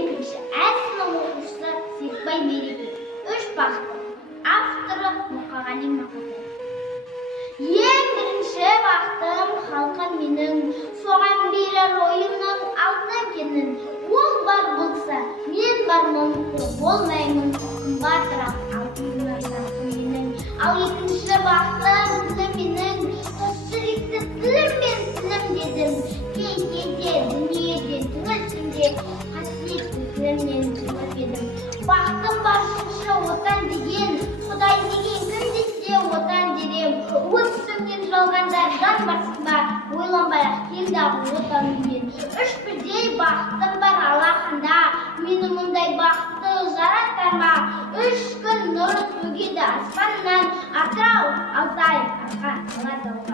екінші әсілі оқушысы Серікбай Береке. Үш бақыт. Авторы Мұқағали Мақатаев. Ең бірінші бақытым халқым менің, соған берер ойымның алтын кенін. Ол бар болса, мен бармын, болмаймын, қымбатырақ алтыннан жарқын менің. Ал екінші бақытым тілім менің, жүректі тілім мен тілім дедім. Кей-кейде дүниеде түңілсінде, қасиетті тілімнен түңіліп едім. Бақытым бар шыншы отан деген, Құдай деген кім десе отан дерем. Осы сөккен жалғандардан басқа ойланбай-ақ келді отан деген. Үш бірдей бақытым бар алақанда, мені мұндай бақытты жаратар ма? Үш күн нұры төгеді аспаннан, Атырау, Алтай, Арқа, Алатауға.